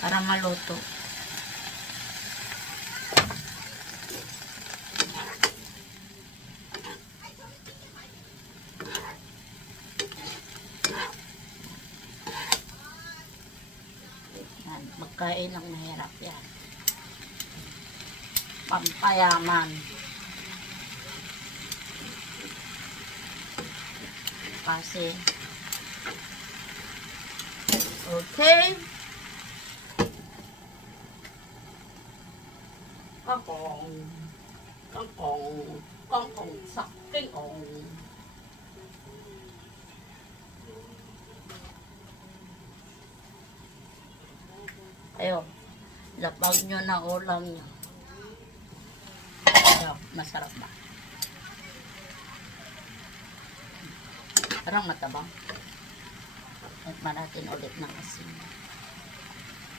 para maluto. Yan, magkain ng mahirap yan. Pampayaman. Kasi okay. Kangkong saking ong. Ayun, lapag nyo na ulam nyo. Masarap ba? Parang matabang. At natin ulit ng asin.